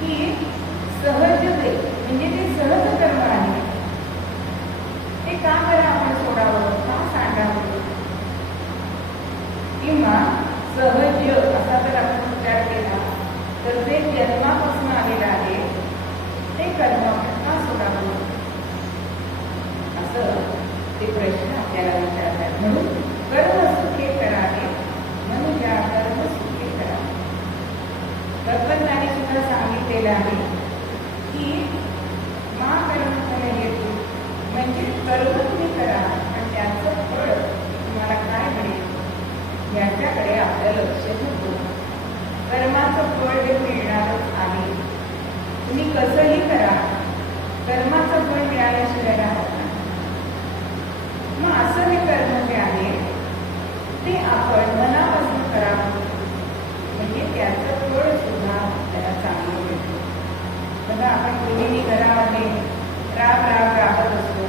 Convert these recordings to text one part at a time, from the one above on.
की सहज वे प्रश्न आपल्याला विचारतात. म्हणून कर्म सुखे करावे मनुजा कर्म सुखे करावे. भगवंताने सुद्धा सांगितलेलं आहे की मा कर्म फल हेतू, म्हणजे कर्म तुम्ही करा पण त्याचं फळ तुम्हाला काय मिळेल याच्याकडे आपलं लक्ष नको. कर्माचं फळ हे मिळणारच आहे. तुम्ही कसंही करा, कर्माचं फळ मिळाल्याशिवाय राहत नाही. मग असं हे कर्म जे आहे ते आपण मनापासून करावं, म्हणजे त्याचं फळ सुद्धा आपल्याला चांगलं मिळतं. बघा, आपण गृहिणी घरामध्ये राब राबत असतो.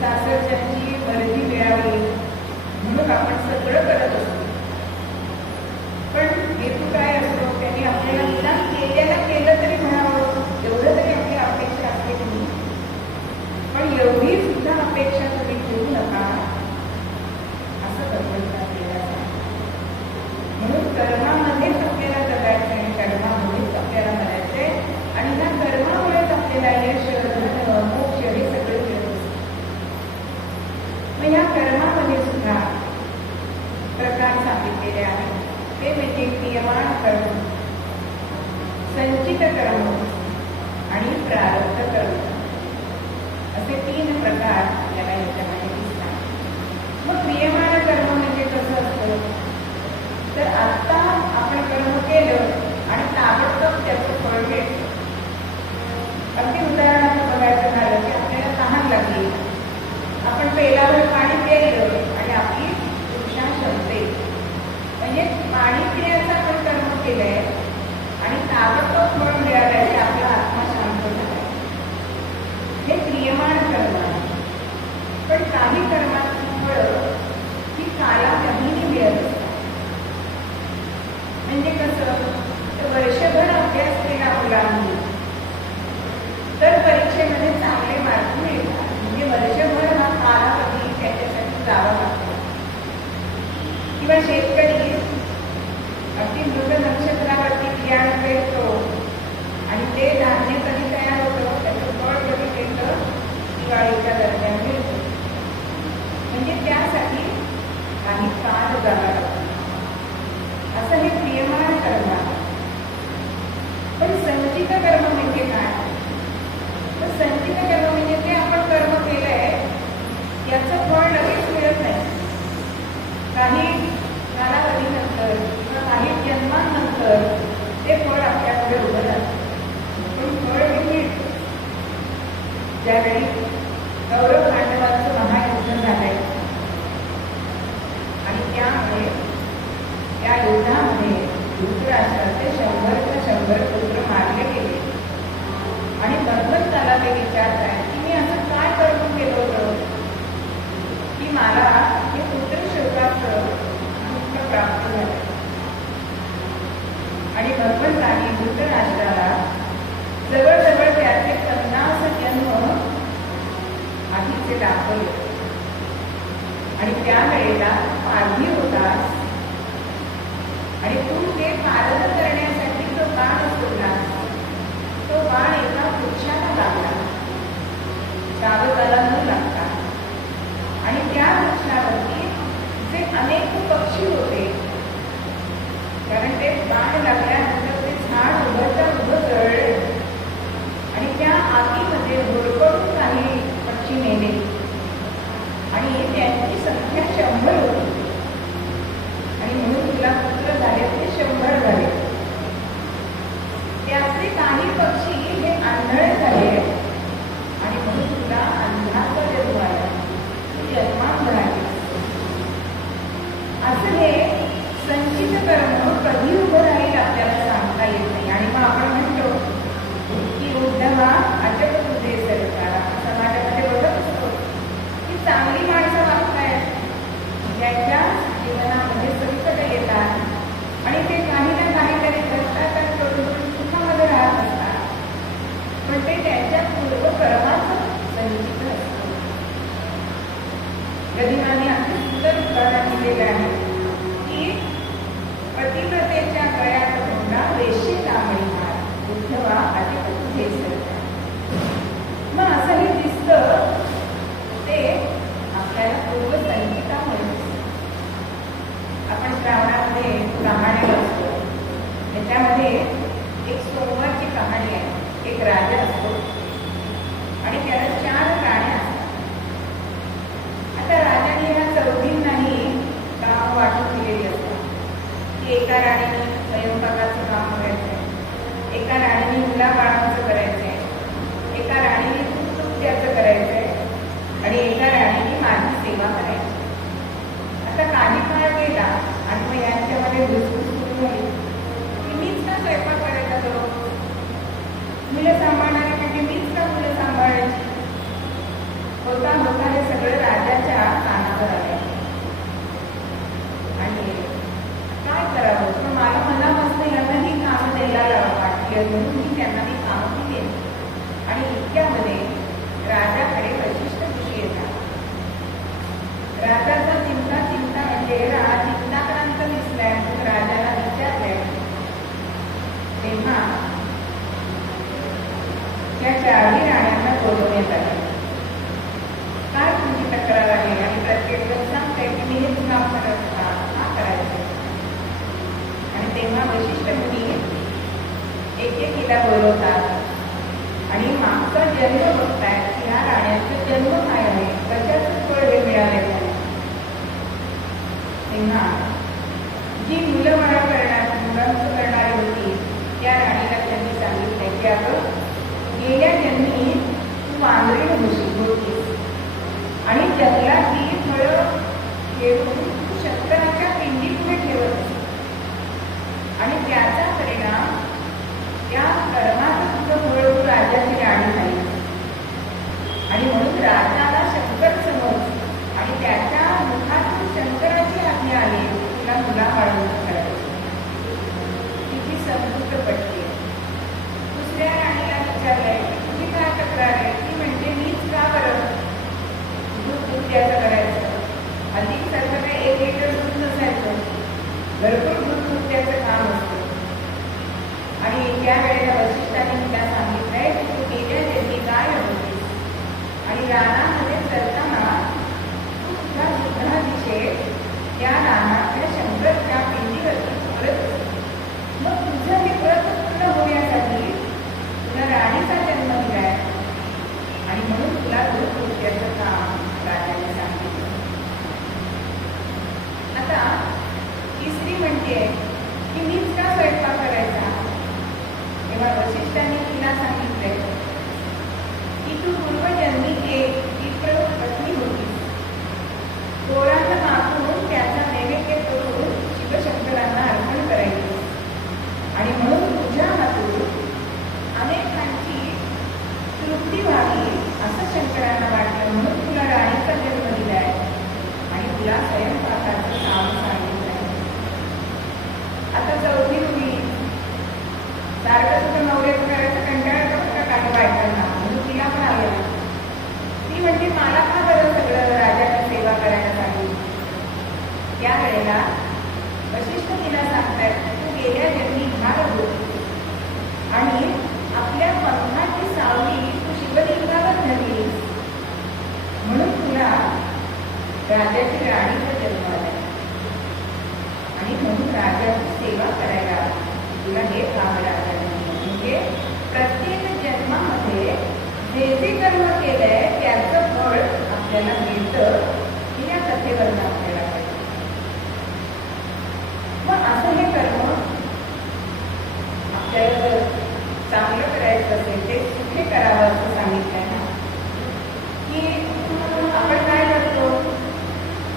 सासरच्यांची मर्जी मिळावी म्हणून आपण सगळं करत असतो. पण हेतू काय असतो? त्यांनी आपल्याला निदान केलं तरी म्हणावं, एवढं तरी आपली अपेक्षा असते की नाही. पण एवढी सुद्धा अपेक्षा तुम्ही ठेवू नका, असं भगवंत आपल्याला सांगतो. म्हणून कर्मामध्येच आपल्याला जगायचं आणि कर्मामध्येच आपल्याला मरायचंय, आणि ह्या कर्मामुळेच आपल्याला यश, धन, मोक्ष हे सगळे मिळत असते. मग ह्या कर्मामध्ये सुद्धा प्रकार सांगितलेले आहेत. ते म्हणजे क्रियमाण कर्म, संचित कर्म आणि प्रारब्ध कर्म, असे 3 प्रकार आपल्याला याच्यामध्ये दिसतात. मग क्रियमाण कर्म म्हणजे कसं असतं? तर आता आपण कर्म केलं आणि ताबडतोब त्याचं फळ मिळतं. अगदी उदाहरणार्थ बघायचं झालं की आपल्याला तहान लागली, आपण पेलावर पाणी प्यायलं आणि आपली तृष्णा शमते. म्हणजे पाणी पिण्याचं आपण कर्म केलंय आणि ताबडतोब फळ मिळालंय की आपला आत्मा शांत झालाय. हे क्रियमाण कर्म आहे. पण काही कर्माची फळं ही कालावधीने मिळत असतात. म्हणजे कसं? तर वर्षभर अभ्यास केला मुलांनी तर परीक्षेमध्ये चांगले मार्क मिळतात. म्हणजे वर्षभर हा कालावधी त्याच्यासाठी जावा लागतो. किंवा शेतकरी अगदी मृग नक्षत्रावरती बियाण पेरतो आणि ते धान्य कधी तयार होतं, त्याचं फळ कधी मिळतं, दिवाळीच्या दरम्यान मिळतं. म्हणजे त्यासाठी काही काळ जावा लागतो. असं हे क्रियमाण कर्म आहे. पण संचित कर्म म्हणजे काय? तर संचित कर्म म्हणजे ते आपण कर्म केलंय याचं फळ लगेच मिळत नाही. काही कालावधीनंतर किंवा काही जन्मानंतर ते फळ आपल्याकडे उभं राहतं. पण फळ हे मिळतं. ज्यावेळी कौरव पांडवांचं महायुद्ध झालंय आणि त्यामुळे त्या युद्धामध्ये धृतराष्ट्राचे 100 पुत्र मारले गेले. आणि भगवंताला ते विचारताय की मी असं काय कर्म केलं होतं की मला हे पुत्र शोकाचं दुःख प्राप्त झालं. आणि भगवंताने धृतराष्ट्राला जवळजवळ त्याचे 50 जन्म आधीचे दाखवले. आणि त्यावेळेला पारधी होतास आणि तू ते पालन करण्यासाठी जो बाण सोडलास, तो बाण एका वृक्षाला लागला, कागदाला न लागता. आणि त्या वृक्षावरती जे अनेक पक्षी होते, कारण ते बाण लागल्यानंतर ते झाड उभं जळले आणि त्या आगीमध्ये होरपळून काही पक्षी मेले आणि त्यांची संख्या 100 होती. आणि म्हणून तुला पुत्र झाले ते 100 झाले. त्याचे काही पक्षी हे आंधळे झाले आणि म्हणून तुला अंधामध्ये धुवायला जन्मात राहिले. असं हे संचित कर्म कधी उभं राहील आपल्याला सांगता येत नाही. आणि मग आपण म्हणतो की उद्धवा अजब तुझे सरकार. समाजामध्ये बघत असतो की चांगली माणसं वागतायत, ज्यांच्या जीवनामध्ये संकट येतात आणि ते काही ना काहीतरी भ्रष्टाचार करून सुखामध्ये राहत असतात. पण ते त्यांच्या पूर्वकर्माचं संचित असतं. गदिमाने अगदी सुंदर उदाहरण दिलेलं आहे की पतिव्रतेच्या गळ्यात धोंडा रेषेला मळीहार, उद्धवा अजब तुझे सरकार. मग असं हे दिसतं ते त्याच्यामध्ये एक सोमवारची कहाणी आहे. एक राजा असतो आणि त्याला 4 राण्या असतात. आता राजाने ह्या चौघींनाही काम वाटून दिलेली असतात की एका राणीने स्वयंपाकाचं काम करायचंय, एका राणीने मुलाबाळांचं करायचंय, एका राणीने त्याचं करायचंय आणि एका राणीने माझी सेवा करायची. आता काही काळ गेला आणि मग यांच्यामध्ये घुसघुस सुरू झाली की मीच का स्वयंपाक करायचा तो, मुलं सांभाळणारी म्हणजे मीच का मुलं सांभाळायची. होता होता हे सगळं राजाच्या कानावर आलं आणि काय करावं, पण मला मनापासून यांना ही कामं द्यायला वाटली म्हणून मी त्यांना ही कामं दिली. आणि इतक्यामध्ये राजाकडे वशिष्ठ ऋषी येतात. राजाचा चिंता म्हणजे चिंताक्रांत दिसलाय म्हणून राजाला विचारलंय. तेव्हा त्या 4 राण्यांना बोलवण्यात आलं. काय तुमची तक्रार आहे? आणि प्रत्येक जण सांगते की मी हेच काम करत का करायचं. आणि तेव्हा वशिष्ठ मुनी एकेकीला बोलवतात आणि मागचा जन्म बघतायत की ह्या राण्यांचा जन्म काय आहे, कशाचं फळ हे मिळाले. तेव्हा जी मुलं बाळ मुलांचं करणारी होती त्या राणीला त्यांनी सांगितले की अगं गेल्या जन्मी तू वांद्रे होतीस आणि जंगलात ती फळं घेऊन तू शंकराच्या पिंडी पुढे ठेवत आणि त्याचा परिणाम त्या कर्माचं तुझं फळ तू राजाची राणी झाली. आणि म्हणून राजाला शंकर समज आणि त्याच्या मुखातून शंकराची आज्ञा आली तुला मुलाबाळांचं करायचं. तिची समजूत पटली. दुसऱ्या राणीला विचारलंय तुझी काय तक्रार आहे? ती म्हणजे मीच का बरं दूध दुभत्याचं करायचं. अधिक सारखं काय 1 लिटर दूध नसायचं, भरपूर दूध दुभत्याचं काम असतं. आणि त्या वेळेला वशिष्ठाने तिला सांगितलंय की तू गेल्या जन्मी काय होतीस आणि रानामध्ये चलताना तू तुझ्या सुद्धा दिशेत त्या रानातल्या शंकरच्या पिंडीवरती परत. मग तुझं हे व्रत पूर्ण होण्यासाठी तुला राणीचा जन्म दिलाय आणि म्हणून तुला दूध दुभत्याचं काम राजाने सांगितलं. आता तिसरी म्हणते की मीच का स्वयंपाक करायचा. तेव्हा वशिष्ठांनी तिला सांगितले की तू पूर्वजन्मी एक विप्र पत्नी होतीस. पोळांना मागून त्याचा नैवेद्य करून शिवशंकरांना अर्पण करायचे आणि म्हणून तुझ्या हातून अनेकांची तृप्ती व्हावी असं शंकरांना वाटलं म्हणून तुला राणीचा जन्म दिलाय आणि तुला स्वयंपाकाचं काम सांगितलंय. आता चौथी मुली सारखं तुझं नवऱ्याचं करायचं कंटाळा करतो का काही बायकांना म्हणून तिला पण आलं. ती म्हणजे मला का बरं सगळं राजाची सेवा करायला सांगितलं. त्यावेळेला वशिष्ठ तिला सांगतायत तू गेल्या जन्मी झाड होती आणि आपल्या पंखाची सावली तू शिवलिंगावर धरली म्हणून तुला राजाची राणीचा जन्म आला आणि म्हणून राजाची सेवा करायला तुला हे काम राजाने. म्हणजे प्रत्येक जन्मामध्ये जे जे कर्म केलंय त्याचं फळ आपल्याला मिळतं हे या कथेवरून आपल्याला कळतं. मग असं हे कर्म आपल्याला जर चांगलं करायचं असेल ते कुठे करावं असं सांगितलंय ना की आपण काय करतो,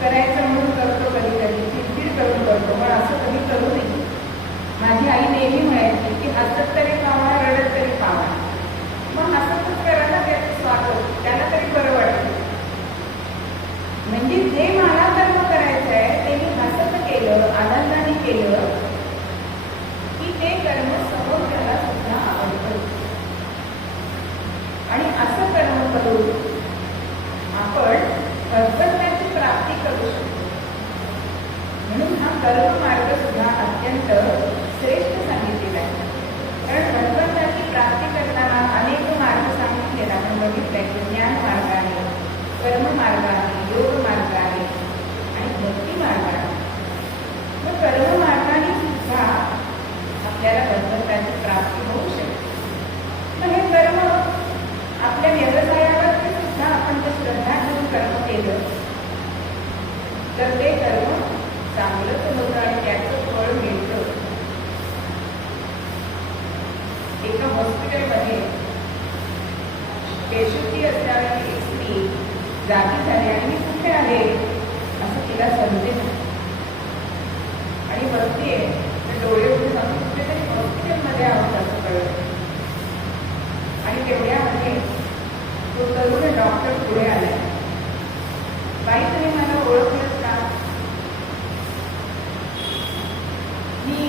करायचं म्हणून करतो, कधी कधी चिडचिड करून करतो, पण असं कधी करू नये. माझी आई नेहमी म्हणायची की हसत तरी पावा रडत तरी पावा. मग हसतच करायला त्याचं स्वागत त्याला तरी बरं वाटतं. म्हणजे जे मला कर्म करायचं आहे ते मी हसत केलं, आनंदाने केलं की ते कर्म समोरच्याला सुद्धा आवडतं. आणि असं कर्म करून आपण भगवंताची प्राप्ती करू शकतो. म्हणून हा कर्ममार्ग सुद्धा अत्यंत श्रेष्ठ सांगितलेला आहे. कारण भगवंताची प्राप्ती करताना अनेक मार्ग सांगितलेला आपण बघितलंय की ज्ञान मार्ग आहे, कर्म मार्ग आहे, योग मार्ग आहे आणि भक्ती मार्ग आहे. मग कर्म मार्गाने सुद्धा आपल्याला बेशुद्धी असणारी एक स्त्री जागी झाली आणि मी कुठे आहे असं तिला समजेल आणि बघतीये तर डोळे उठून आपण कुठेतरी हॉस्पिटलमध्ये आहोत असं कळलं. आणि तेवढ्यामध्ये तो तरुण डॉक्टर पुढे आला. बाई तुम्ही मला ओळखलंच का? मी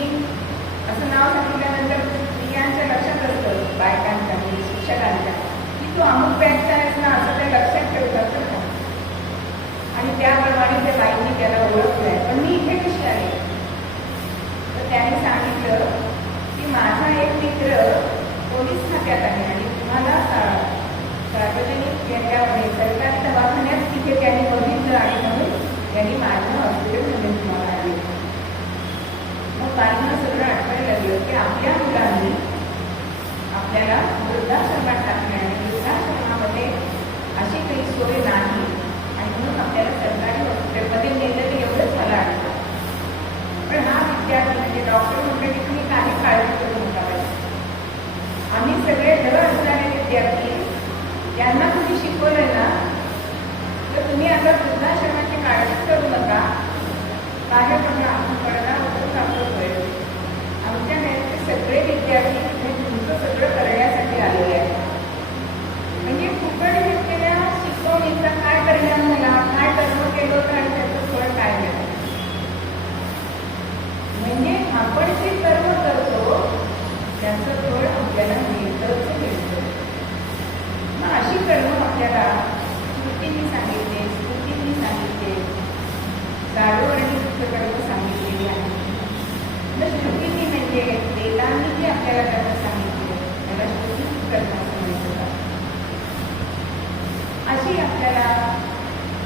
असं नाव सांगितल्यानंतर स्त्रियांच्या लक्षात असतं, बायकांच्या म्हणजे शिक्षकांच्या, की तू अमुक बॅचचा आहेस ना असं ते लक्षात ठेवतात का. आणि त्याप्रमाणे त्या बाईंनी त्याला ओळखलंय. पण मी इथे कशी आले? तर त्याने सांगितलं की माझा एक मित्र पोलीस खात्यात आहे आणि तुम्हाला सार्वजनिक याच्यामध्ये सरकारी दवाखान्यात तिथे त्यांनी बघितलं आणि म्हणून त्यांनी माझ्या हॉस्पिटलमध्ये तुम्हाला आले. मग बाईंना सगळं आठवायला लागलं की आपल्या मुलांनी आपल्याला वृद्धाश्रमात टाकले आणि वृद्धाश्रमामध्ये अशी काही सोय नाही आणि म्हणून आपल्याला सरकारी हॉस्पिटलमध्ये नेलं एवढंच मला आठवतं. पण हा विद्यार्थी म्हणजे डॉक्टर म्हटलं की तुम्ही काही काळजी करू नका. आम्ही सगळे ढ असणारे विद्यार्थी त्यांना तुम्ही शिकवलंय ना तर तुम्ही आता वृद्धाश्रमाची काळजी करू नका. काय पण आपण पडदा उतरून दाखवतोय. आमच्या घरचे सगळे विद्यार्थी तुम्ही तुमचं सगळं करण्यासाठी आलेले आहेत. म्हणजे फुकट घेतलेल्या शिकवणीचा काय परिणाम झाला, काय कर्म केलं होतं आणि त्याचं फळ काय मिळालं. म्हणजे आपण जे कर्म करतो त्याचं फळ आपल्याला मिळतंच मिळतं. मग अशी कर्म आपल्याला स्मृतींनी सांगितले, स्मृतींनी सांगितले, गाढव आणि दुःख कर्म सांगितलेली आहे. तर स्मृतींनी म्हणजे वेदांनी जे आपल्याला कर्म सांगितले त्याला स्मृती कर्म सांगितलं. अशी आपल्याला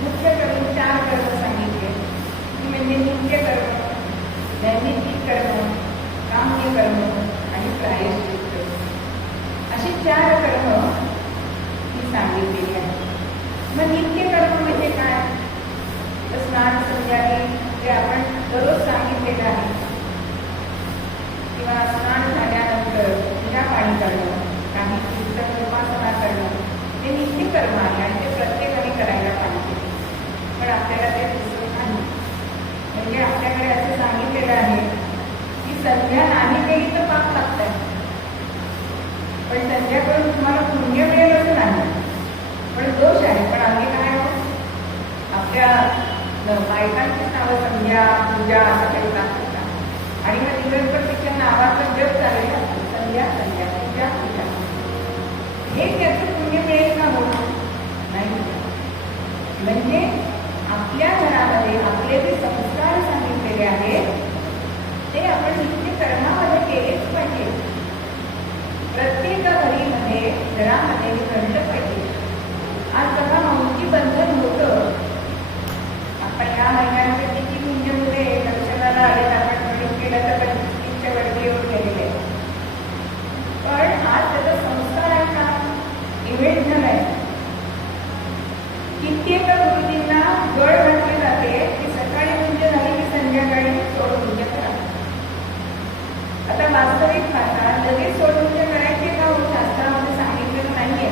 मुख्य करून 4 कर्म सांगितले की म्हणजे नित्य कर्म, नैमित्तिक कर्म, काम्य कर्म आणि प्रायश्चित्त. अशी 4 कर्म ही सांगितलेली आहे. मग नित्य कर्म म्हणजे काय? तर स्नान संध्याकाळी जे आपण दररोज सांगितलेलं आहे किंवा स्नान झाल्यानंतर पूजा पाणी करणं, काही कीर्तन उपासना करणं हे नित्य कर्म आहे आणि ते प्रत्येकाने करायला पाहिजे. पण आपल्याला ते दिसत नाही. म्हणजे आपल्याकडे असं सांगितलेलं आहे की संध्या नाही केली तर पाप लागतंय, पण संध्या करून तुम्हाला पुण्य मिळेल असं नाही. पण दोष आहे. पण आम्ही काय आपल्या बायकांची नावं संध्या पूजा असं काही लागतं आणि मग दिवसभर तिच्या नावाचं जग चाललेलं असतं. संध्या संध्या पूजा पूजा हे त्याचं पुण्य मिळेल का? होत नाही. म्हणजे आपल्या घरामध्ये आपले जे संस्कार सांगितलेले आहेत ते आपण नित्य कर्मामध्ये केलेच पाहिजे. प्रत्येक घरामध्ये हे घडलं पाहिजे. आज बघा मौंची बंधन होतं. आपण या महिन्यामध्ये किती म्हणजे मुले लक्षणाला आले आपण गणित केलं तर 25च्या वरती येऊन गेलेले. पण आज त्याचा संस्कारांचा इव्हेंट झालाय. कित्येक गुरुजींना गळ घातले जाते की सकाळी पूजा झाली की संध्याकाळी सोडपूजा करा. आता वास्तविक पाहता लगेच सोडपूजा करायची का हो शास्त्रामध्ये सांगितलेलं नाहीये.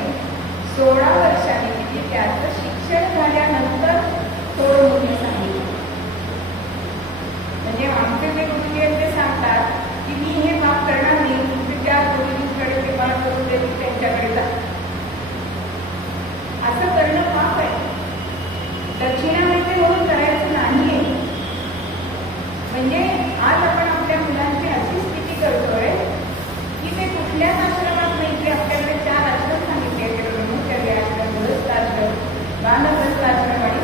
16 वर्षांनी म्हणजे त्याचं शिक्षण झाल्यानंतर सोडपूजा सांगितलं. म्हणजे आमचे जे गुरुजी आहेत ते सांगतात की मी हे पाप करणार नाही, तुम्ही त्या गुरुजींकडे कृपा करून देतो त्यांच्याकडे जा. असं करणं पाप आहे. दक्षिणामध्ये होऊन करायचं नाहीये. म्हणजे आज आपण आपल्या मुलांची अशी स्थिती करतोय की ते कुठल्याच आश्रमात नाही. की आपल्याकडे 4 आश्रम सांगितले, ब्रह्मचर्य आश्रम, गृहस्थ आश्रम, वानप्रस्थ आश्रम आणि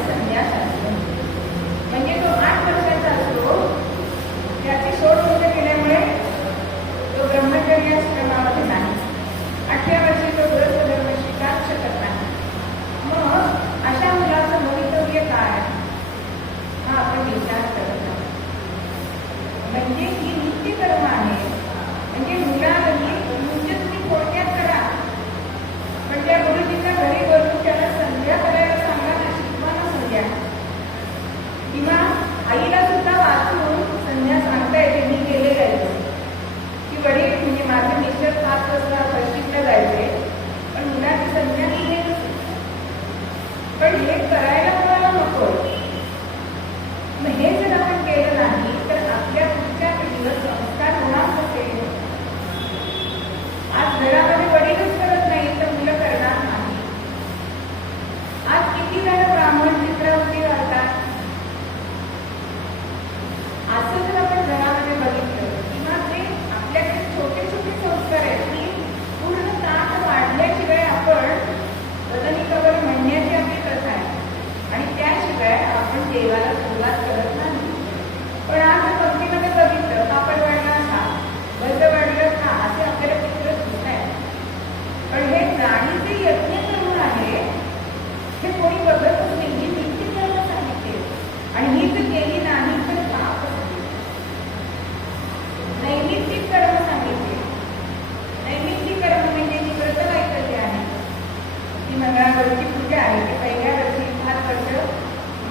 आहे की पहिल्या वर्षी 5 वर्ष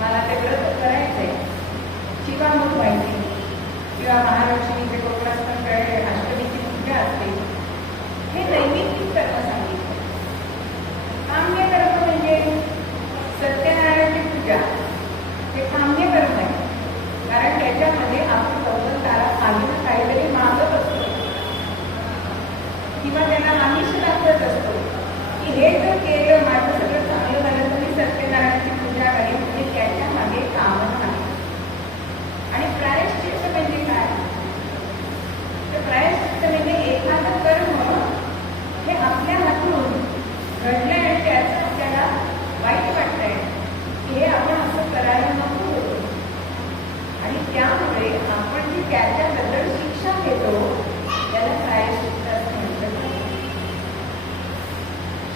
मला ते व्रत करायचंय, शिवामूठ व्हायची किंवा महालक्ष्मीचे कोकणास्थानकडे अष्टमीची पूजा असते. हे नैमित्तिक कर्म सांगितलं. काम्य कर्म म्हणजे सत्यनारायणाची पूजा, हे काम्य कर्म आहे. कारण त्याच्यामध्ये आपण भगवंताला काही ना काहीतरी मागत असतो किंवा त्यांना आमिष दाखवत असतो की हे जर केलं, माझं सगळं चांगलं झालं तर मी सत्यनारायणाची पूजा करेन. आणि त्याच्या मागे कामच नाही. आणि प्रायश्चित्त म्हणजे काय? तर प्रायश्चित्त म्हणजे एखादं कर्म हे आपल्या हातून घडलंय आणि त्याचं आपल्याला वाईट वाटतंय की हे आपण असं करायला नको होतं, आणि त्यामुळे आपण जी त्याच्याबद्दल शिक्षा घेतो त्याला प्रायश्चित्त असं म्हटलं जातं.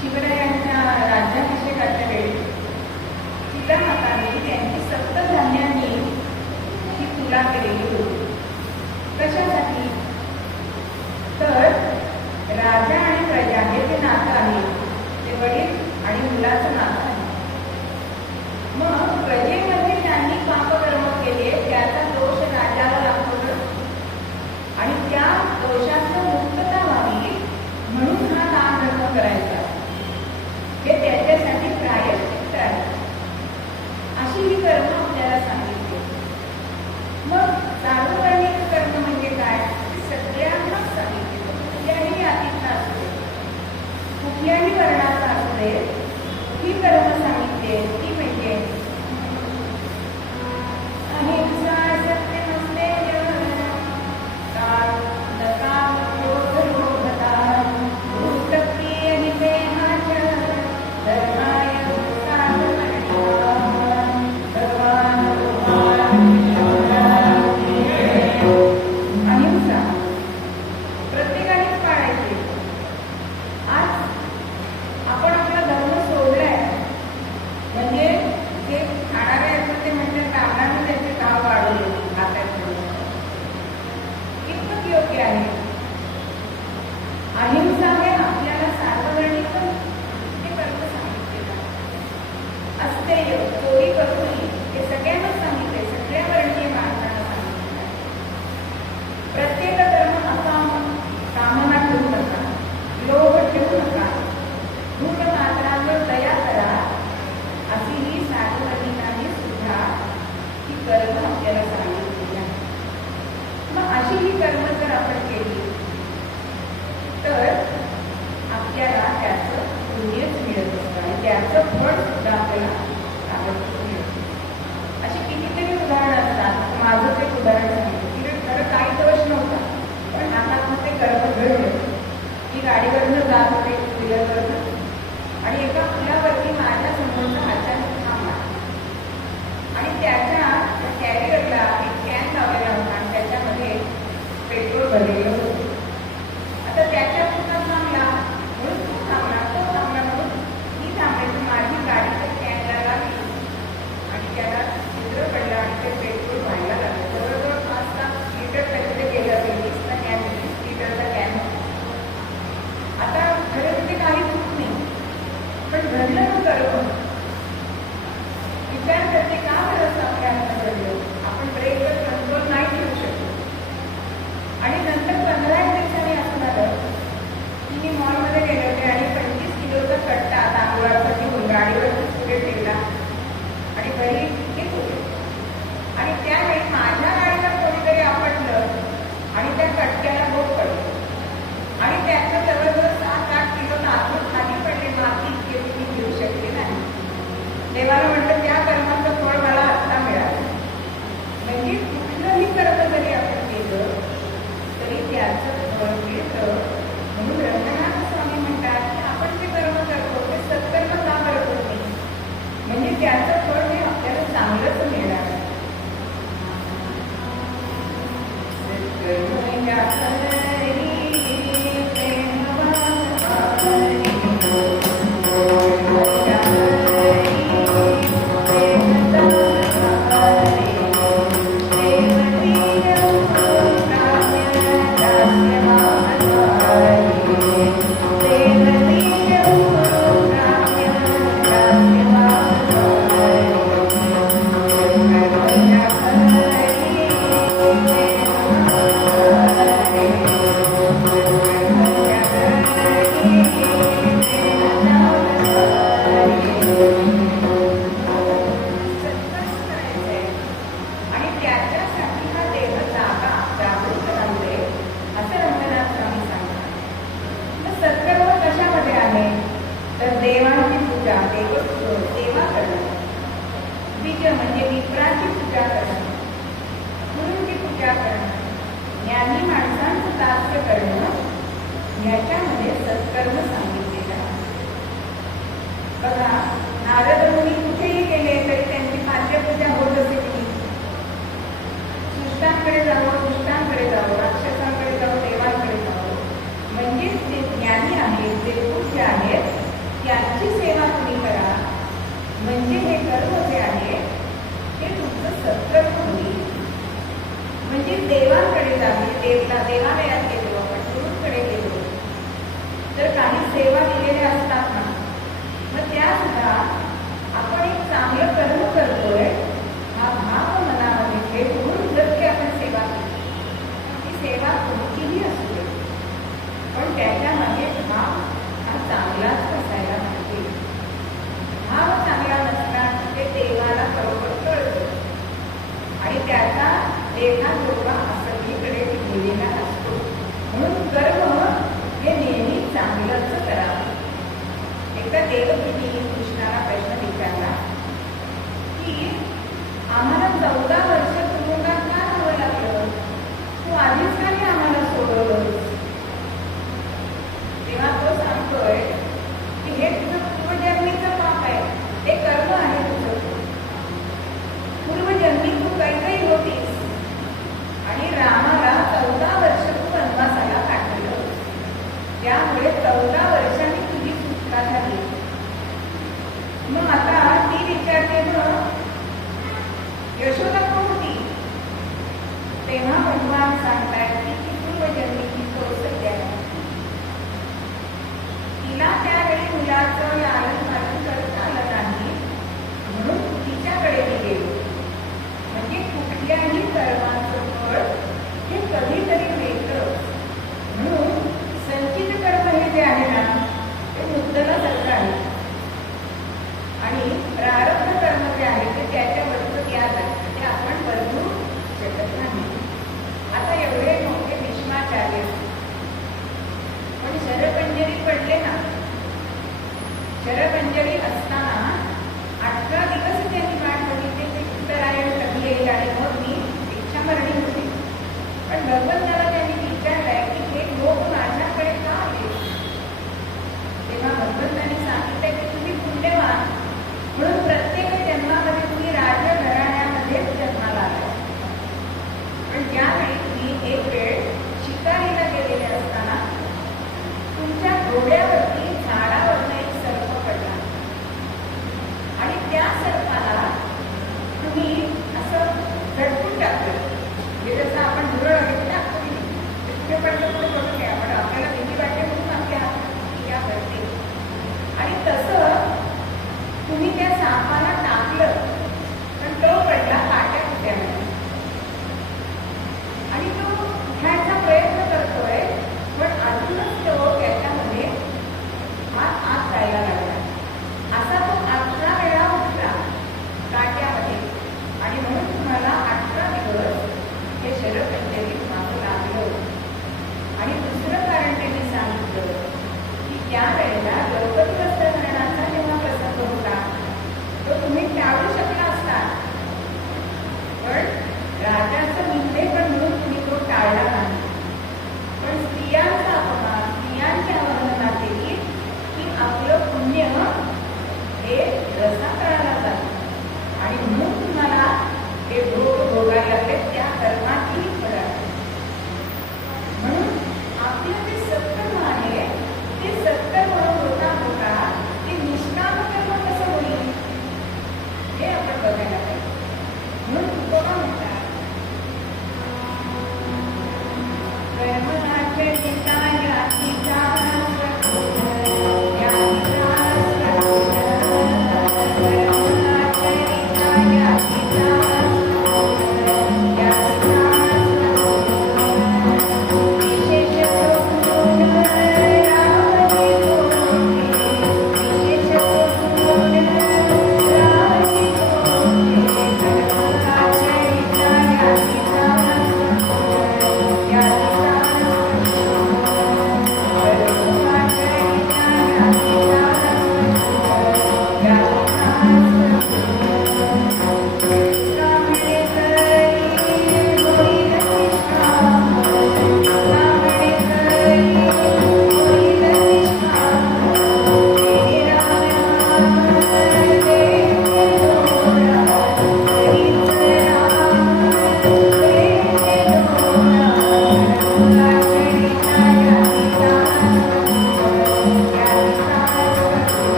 शिवरायांच्या राज्याभिषेकाच्या वेळी सीतामातांनी त्यांची सप्तधान्यांनी ही तुला केलेली होती. कशासाठी? तर राजा आणि प्रजा हे जे नातं आहे ते वडील आणि मुलाचं नातं आहे. मग प्रजेमध्ये त्यांनी पापकर्म केले, त्याचा दोष राजाला दाखवलं आणि त्या दोषातून मुक्तता व्हावी म्हणून हा दान धर्म करायचा, हे त्याच्यासाठी प्रायश्चित्त आहे. अशी ही कर्म आपल्याला सांगितली. मग सार्वजनिक कर्म म्हणजे काय? सगळ्यांनाच सांगितले. कुठल्याही जातीचा असू दे, कुठल्याही वर्णाचा असू दे, ही कर्म सांगितले. ती म्हणजे अहिंसा, सत्यमस्तेय, काम, क्रोध, लोभता, भूतप्रिय, हितेहाच, धर्माय साधमर्यादा, भगवान अहिंसा प्रत्येकानेच पाळायची. आज आपण आपला धर्म सोडलाय म्हणजे जे खाणारे असतात ते म्हणतात रावणाने त्याचे भाव वाढवले हाताचे. कितपत योग्य आहे? अहिंसा हे आपल्याला सार्वजनिक हे कर्म सांगितलेलं अस्तेय, चोरी करू नये हे सगळ्यांना सांगितले, सगळ्या वर्णीय माणसांना सांगितले. प्रत्येक कर्म अकाम, कामना ठेवू नका, लोभ ठेवू नका, भूक मात्रांवर दया करा, अशी ही सार्वजनिकांनी सुद्धा ही कर्म आपल्याला सांगितलेली आहे. मग अशी ही कर्म जर आपण केली तर आपल्याला त्याचं पुण्यच मिळत असतं आणि त्याचं फळ सुद्धा आपल्याला प्राप्त मिळतं. अशी कितीतरी उदाहरणं असतात. माझं ते उदाहरण सांगितलं की खरं काही दोष नव्हता, पण हातात ते कर्म घडलं की गाडीवरनं जात होते, टू व्हीलरवरनं, आणि एका पुलावरती माझ्या समोरचा अचानक थांबला आणि त्याच्या कॅरियरला एक कॅन लावलेला होता आणि त्याच्यामध्ये पेट्रोल भरलेलं होतं. आता त्याच्या पुन्हा थांबला म्हणून तो थांबला म्हणून मी थांबले, तर माझी गाडी त्या कॅनला लागली आणि त्याला छिद्र पडलं आणि ते पेट्रोल व्हायला लागलं. जवळजवळ 5-6 लिटर पर्यंत गेलं असेल. 20 लिटरचा कॅन. आता खरं तिथे काही चूक नाही, पण घडलं मग कर्म. विचार करते का बरं असं आपल्या हातात घडलं? आपण ब्रेकवर कंट्रोल नाही ठेवू शकतो. आणि नंतर 15 दिवसांनी असं झालं की मी मॉलमध्ये गेले होते आणि 25 किलोचा कट्टा तांदूळाचा घेऊन गाडीवरती पुढे ठेवला आणि घरी येत होते. आणि त्यावेळी माझ्या गाडीला कोणीतरी आपटलं आणि त्या कट्ट्याला बोट पडली आणि त्याचं जवळजवळ 7-8 किलो तांदूळ खाली पडले. माती इतके तुम्ही घेऊ शकते नाही. द्विज म्हणजे विप्राची पूजा करणं, गुरूंची पूजा करणं, ज्ञानी माणसांचं दास्य करणं, याच्यामध्ये सत्कर्म सांगितलेलं आहे. बघा, नारद मुनी कुठेही गेले तरी त्यांची पाद्यपूजा होत असे की सृष्टांकडे जावं, दुष्टांकडे जावं, राक्षसांकडे जावं, देवांकडे जावं, म्हणजेच जे ज्ञानी आहेत, जे पूज्य आहेत, त्यांची सेवा तुम्ही करा. म्हणजे हे कर्म जे आहे हे तुमचं सत्कर्म होईल. म्हणजे देवांकडे जावे, देवालयात गेलो, आपण गुरूंकडे गेलो तर काही सेवा दिलेल्या असतात ना, मग त्या सुद्धा आपण एक चांगलं कर्म करतोय हा भाव मनामध्ये ठेवून जर की आपण सेवा केली, ती सेवा कोणतीही असू दे, पण त्याच्यामागे भाव हा चांगलाच असायला पाहिजे. भाव चांगला नसला ते देवाला बरोबर कळतो आणि त्याचा लेखा जोडा सगळीकडे गेलेला असतो. म्हणून कर्म हे नेहमी चांगलंच करावं. एकदा देवकीने कृष्णाला प्रश्न विचारला की आम्हाला 14 वर्ष तुरुंगात का राहावं लागलं, तू आधीच का नाही आम्हाला सोडवलं. तेव्हा तो सांगतोय की हे तुझं पूर्वजन्मीचं पाप आहे, ते कर्म आहे तुझं. पूर्वजन्मी तू काही होतीस आणि रामाला 14 वर्ष तू वनवासाला पाठवलं, त्यामुळे 14 वर्षांनी तुझी सुटका झाली. मग आता ती विचारते मग यशोदा कोण होती. तेव्हा भगवान सांगतायत की ती पूर्वजन्मीची कौसल्य आहे. तिला त्यावेळी मुलाचं लालन पालन करता आलं नाही म्हणून तिच्याकडे मी गेलो. म्हणजे कुठल्याही कर्माचं फळ हे कधीतरी मिळतं. म्हणून संचित कर्म हे जे आहे ना ते मुद्दलासारखं आहे आणि प्रारब्ध कर्म जे आहे ते त्याच्यावरचं व्याज आहे, ते आपण बदलू शकत नाही. आता एवढे मोठे भीष्माचार्य पण शरपंजरी पडले ना. शरपंजरी असताना 18 दिवस त्यांनी वाट बघितली ते उत्तरायण कधी येईल आणि मग मी इच्छामरणी होती. पण भगवंताला त्यांनी विचारलंय की हे लोक माझ्याकडे का आले. तेव्हा भगवंतांनी सांगितलंय की तुम्ही पुण्यवान म्हणून प्रत्येक जन्मामध्ये तुम्ही राजघराण्यामध्येच जन्माला आलाय. पण ज्यावेळी तुम्ही एक वेळ शिकारीला गेलेले असताना तुमच्या घोड्यावरती झाडावरनं एक सर्प पडला आणि त्या सर्पाला तुम्ही असं झटकून टाकलं. म्हणजे जसं आपण धुरळ टाकतो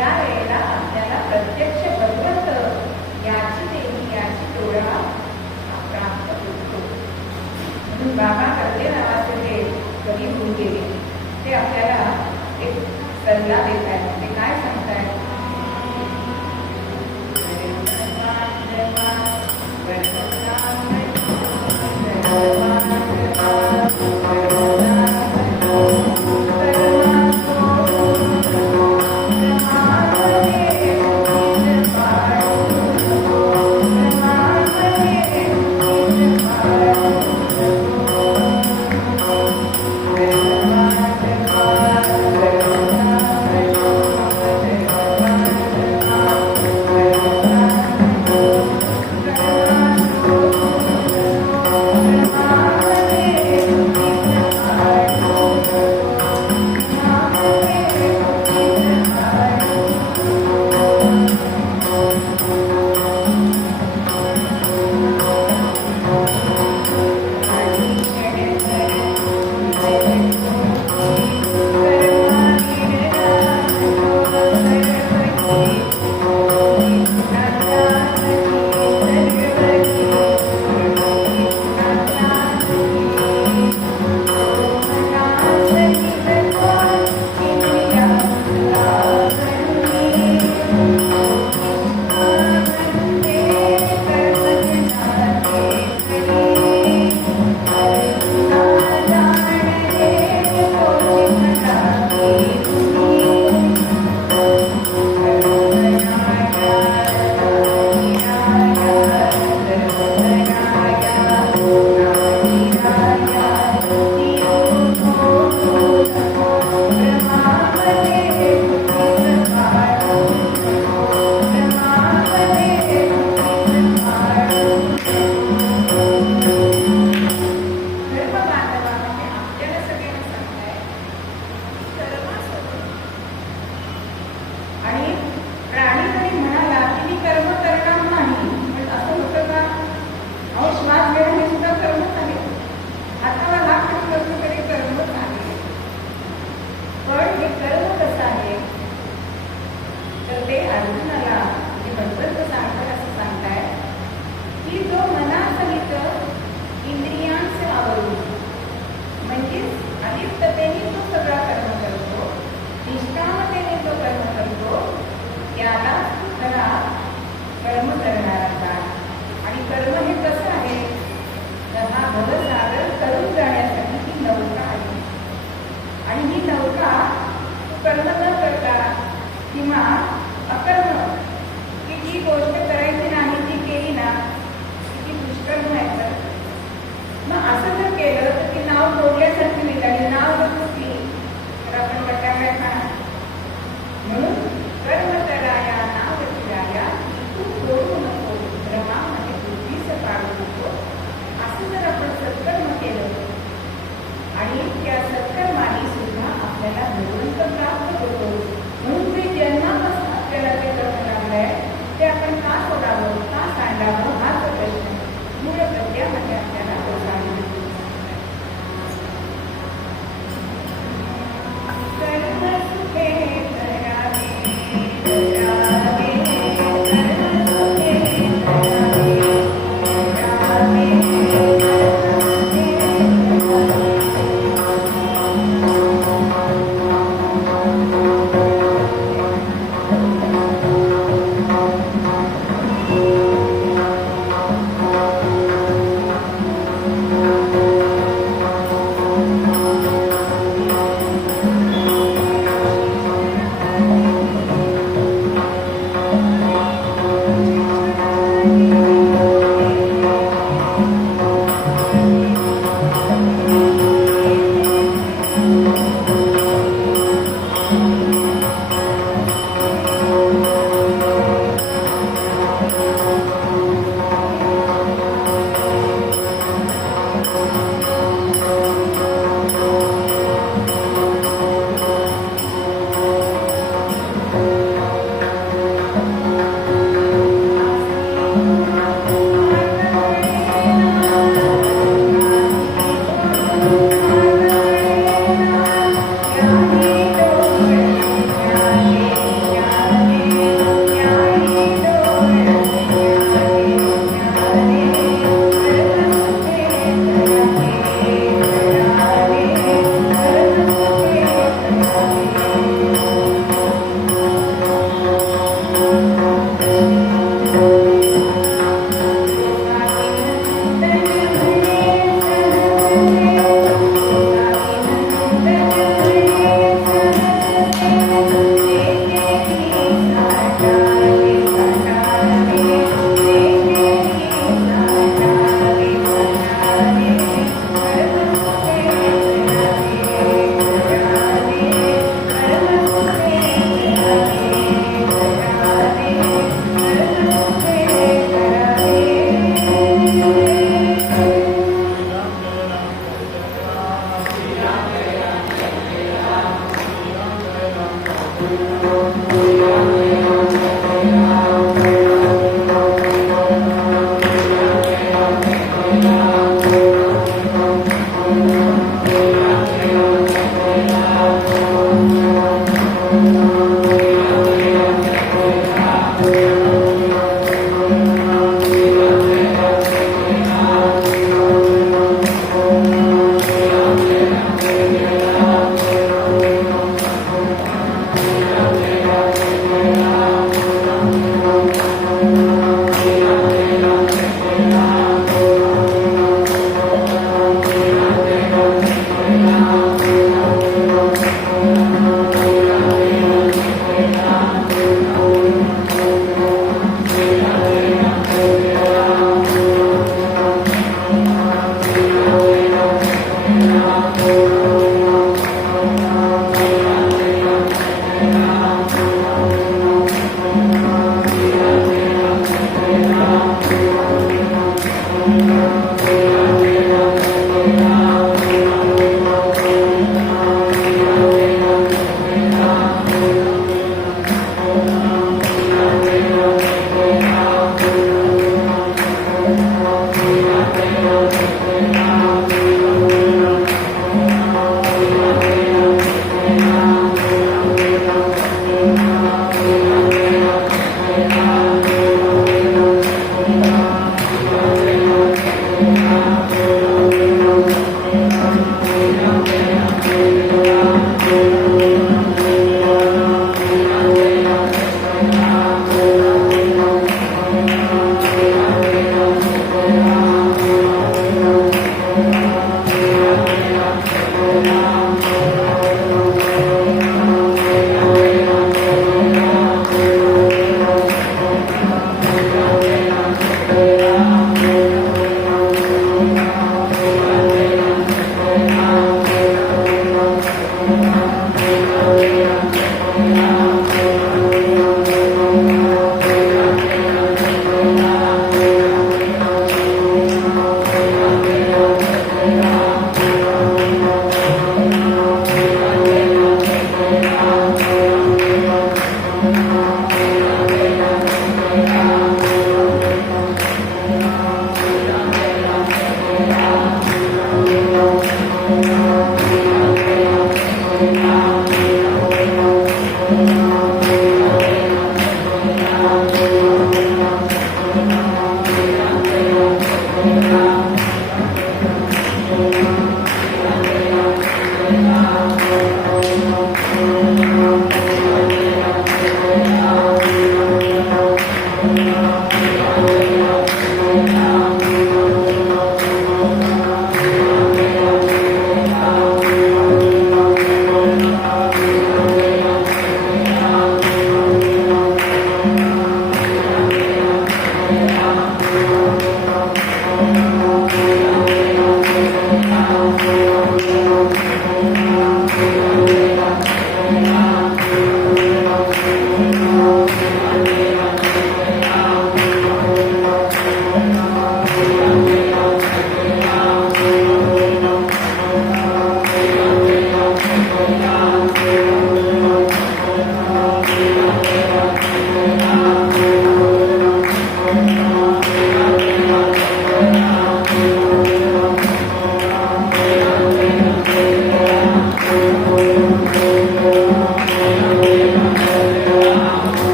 त्यावेळेला आपल्याला प्रत्यक्ष भगवंत याची देवी याची डोळा प्राप्त होतो. म्हणून बाबा कर्ते नावाचे जे कवी होऊन गेले ते आपल्याला एक सल्ला देत आहेत. ते काय सांगतायत?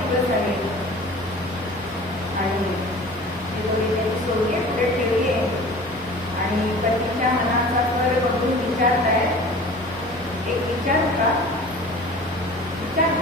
दिवस आले आणि ती दोघी त्यांची सोडली पुढे ठेवली आणि पतीच्या मनाचा स्वर बघून विचारताय, एक विचार का विचार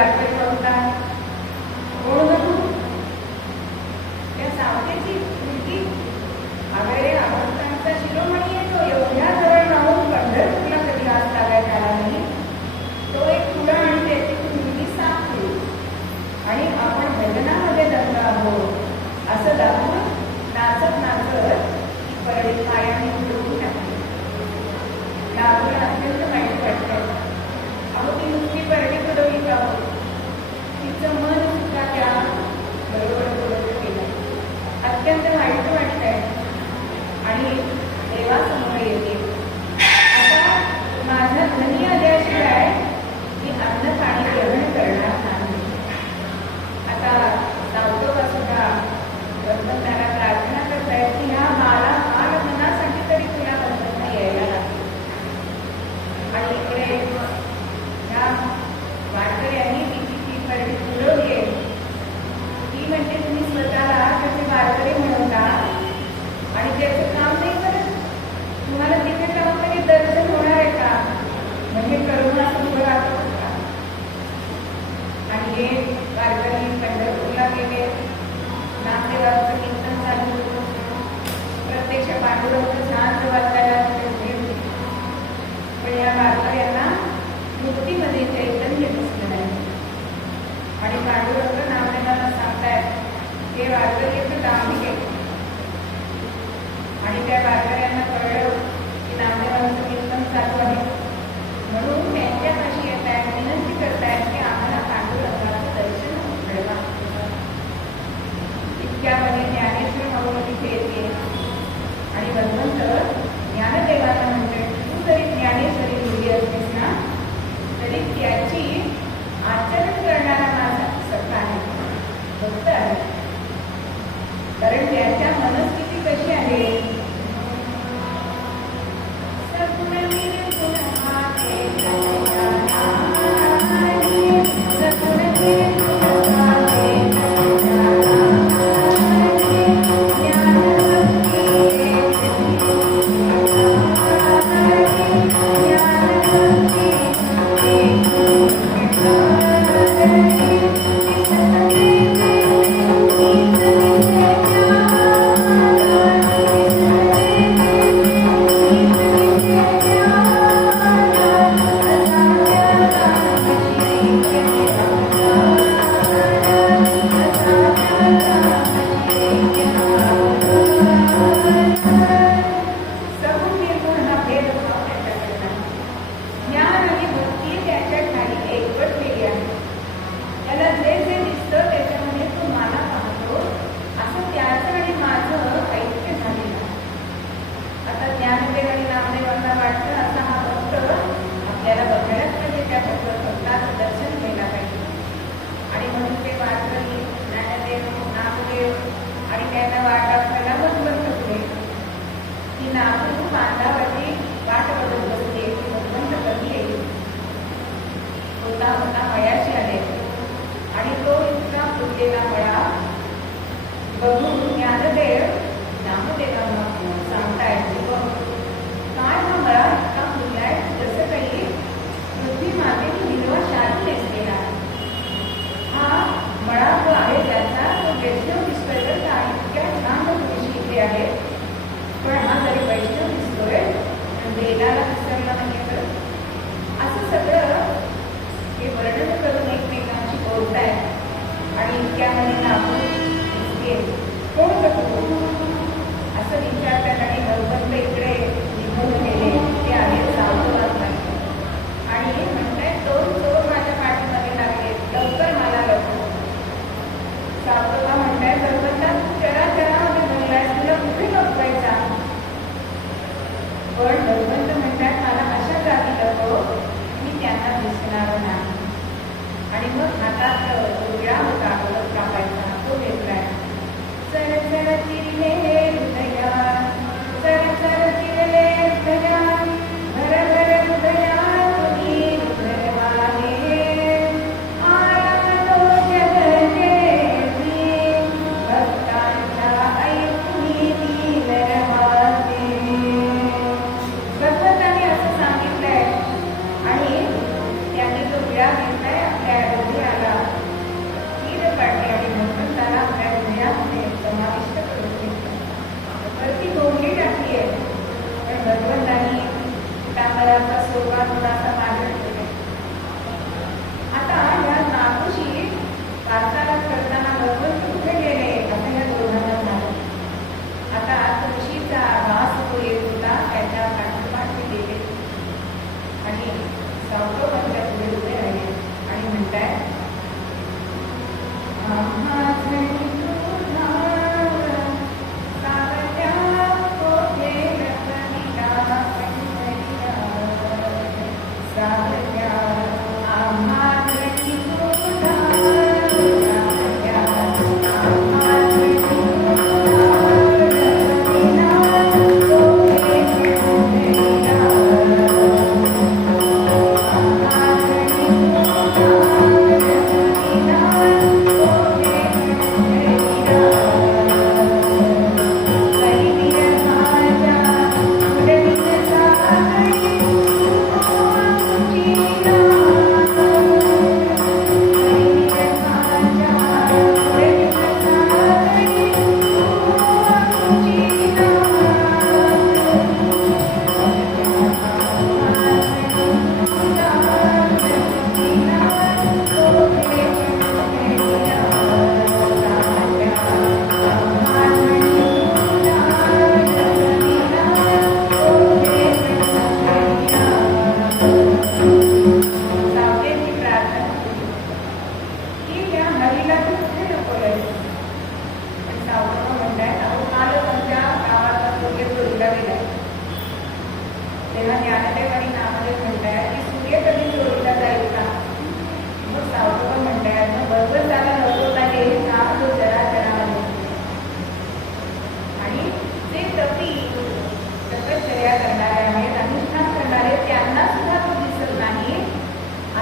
वारकरी बोलतात, कोण ग तू? त्या सावतेची मुलगी, अगं अवस्थांचा शिरोमणी येतो, एवढ्या जवळ राहून पंढरपूरला कधी हात लागायला आला नाही. तो एक तुला आणि त्याची मुलगी सापली आणि आपण भजनामध्ये दंग आहोत असं दाखवून नाचत नाचत ती परडी पायाने उडवून टाकली. नागूला अत्यंत वाईट वाटतं. अहो ती नुसती परडी उडवली का हो? तिचं मन सुद्धा त्या बरोबर बरोबर केलं. अत्यंत वाईट वाटतंय आणि देवासमोर येते. आता माझ्या ध्वनी आल्याशिवाय मी अन्न पाणी ग्रहण करणार नाही. आता सावतोबा सुद्धा गणपतीला प्रार्थना करतायत की ह्या बालमनासाठी तरी तुला गणपतीला यायला लागेल. आणि इकडे ह्या वारकऱ्यांनी तिची ती परडी उडवली आहे. ती म्हणजे तुम्ही स्वतःला त्याचे वारकरी म्हणवता आणि त्याचं काम नाही करत. तुम्हाला तिथे जाऊन तरी दर्शन होणार आहे का? म्हणजे करुणा संघ राहतो का? आणि हे वारकरी पंढरपूरला गेले. नामदेवाचं कीर्तन चालू होतं. प्रत्यक्ष पांडुरंग शांत वाचायला लागले. पण या वारकऱ्यांना मुक्तीमध्ये चैतन्य दिसलं नाही. आणि पांडुरंग नामदेवांना सांगतायत हे वारकरी लांबी गेले. आणि त्या वारकऱ्यांना कळलं की नामदेवांचं कीर्तन चालू आहे, म्हणून त्यांच्यापाशी येत आहेत, विनंती करतायत की आम्हाला पांडुरंगाचं दर्शन घडवा. इतक्यामध्ये ज्ञानेश्वर माऊली तिथे येते आणि भगवंत ज्ञानदेवाला म्हणते तू जरी ज्ञानेश्वरी मुलगी असतेस ना तरी त्याची आचरण करणारा माझा सखा आहे, भक्त आहे. कारण त्याच्या मनस्थिती कशी आहे? आईला तू कुठे लपवलंय? पण सावत्र म्हणतायत, अहो कालच आमच्या गावाचा सूर्य चोरीला गेलाय. तेव्हा ज्ञानदेव आणि नामदेव म्हणतायत की सूर्य कधी चोरीला जाईल का? मग सावत्र म्हणतायत, मग बरोबर त्याला लपवता येईल का जो जराचरामध्ये? आणि जे तपी तपश्चर्या करणारे आहेत, अनुष्ठान करणारे, त्यांना सुद्धा तो दिसत नाही,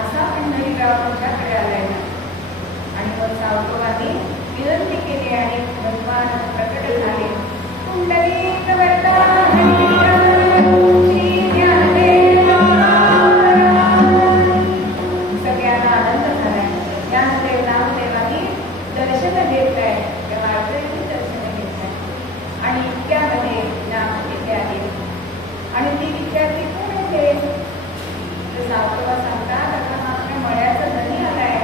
असा पंढरीराव तुमच्याकडे आलाय ना. आणि मग सावत्रवादी विनंती केली आणि भगवान प्रकट झाले. पुंडलिक वरदा सगळ्यांना आनंद झालाय. यामध्ये नामदेवानी दर्शन घेतलंय, त्या वारकऱ्यांनी दर्शन घेतलंय. आणि इतक्यामध्ये नाम तिथे आले आणि ती विद्यार्थी कोण येते? तर सावत्रवा सांगतात, आता आपल्या मळ्याचा धनी आलाय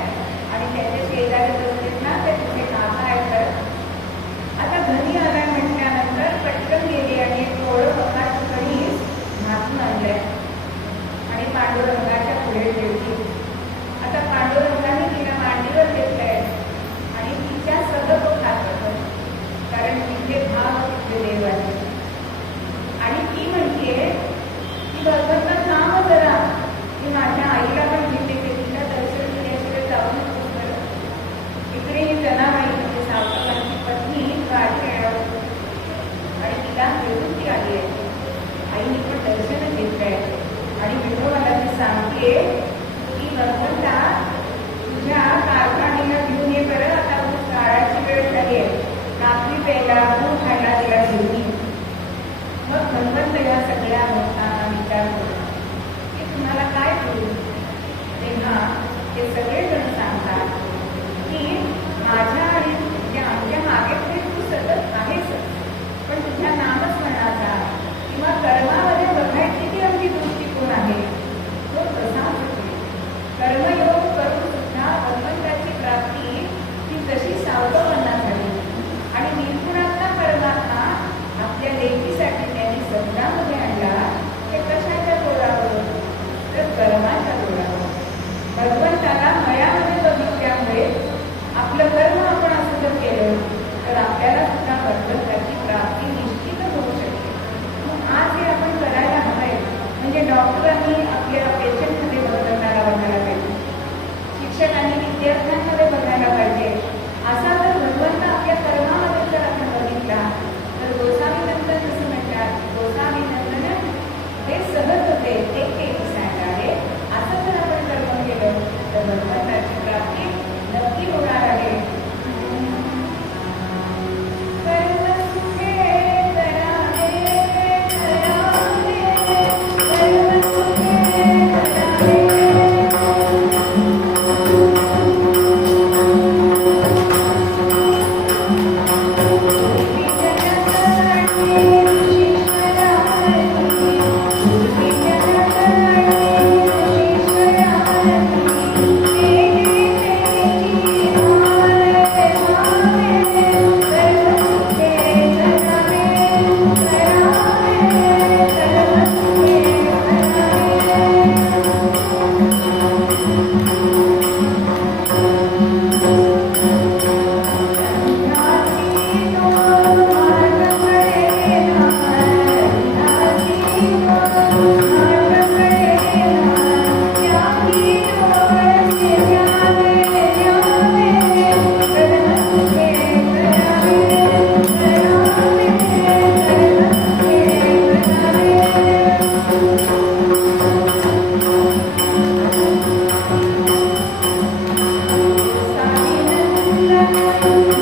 आणि त्याच्या शेजारी बसलेत ना ते तुझे काका आहेत. तर आता धनी आलाय म्हटल्यानंतर पटकन गेली आणि थोडं बघाच कणीस भाजून आणलंय आणि पांडुरंगाच्या पुढे ठेवली. आता पांडुरंगाने तिला मांडीवर घेतलंय आणि तिच्या सगळं तो खात होतं, कारण तिथे भाव तिथे देव आहे. आणि ती म्हणते की भगवंता थांब जरा, की माझ्या आईला पण घेते की तिला दर्शन दिल्याशिवाय जाऊ नकोस बरं. इकडे ही जनाबाई म्हणजे सावत्रवांची पत्नी गाडी खेळावत आणि तिला घेऊन ती आली आहे. आईने पण दर्शन घेतलंय आणि विठोबाला ती सांगते की भगवंता तुझ्या कारखान्याला घेऊन ये बरं, आता काळाची वेळ झाली आहे, कापडी प्यायला दूध खायला तिला घेऊन ये. मग भगवंत या सगळ्या भक्तांना विचारतो की तुम्हाला काय करू? तेव्हा ते सगळेजण सांगतात की माझ्या आणि म्हणजे आमच्या मागे पुढे तू सतत आहेस, पण तुझ्या नामस्मरणाचा किंवा कर्मामध्ये बघायची ती आमची दृष्टिकोन आहे तो तसाच होते. कर्मयोग करून सुद्धा भगवंताची प्राप्ती ही जशी सावत्रवांना झाली आणि निर्गुणात्मा परमात्मा आपल्या लेकीसाठी त्यांनी संतामध्ये आणला, ते कशाच्या जोरावर? तर कर्माच्या जोरावर. भगवंताला मयामध्ये बघितल्यामुळे आपलं कर्म आपण असं जर केलं तर आपल्याला सुद्धा भगवंताची प्राप्ती निश्चित होऊ शकते. मग आज हे आपण करायला हवंय. म्हणजे डॉक्टरांनी आपल्या पेशंटमध्ये भगवंताला बघायला पाहिजे, शिक्षकांनी विद्यार्थ्यांमध्ये बघायला पाहिजे. असा जर भगवंत आपल्या कर्मामध्ये जर आपण बघितला तर गोसावी नंदन जसं म्हणतात, गोसावी नंदन हे सहज होते, ते सांगणारे. असं जर आपण कर्म केलं तर भगवंताची प्राप्ती नक्की होणार आहे. Thank you.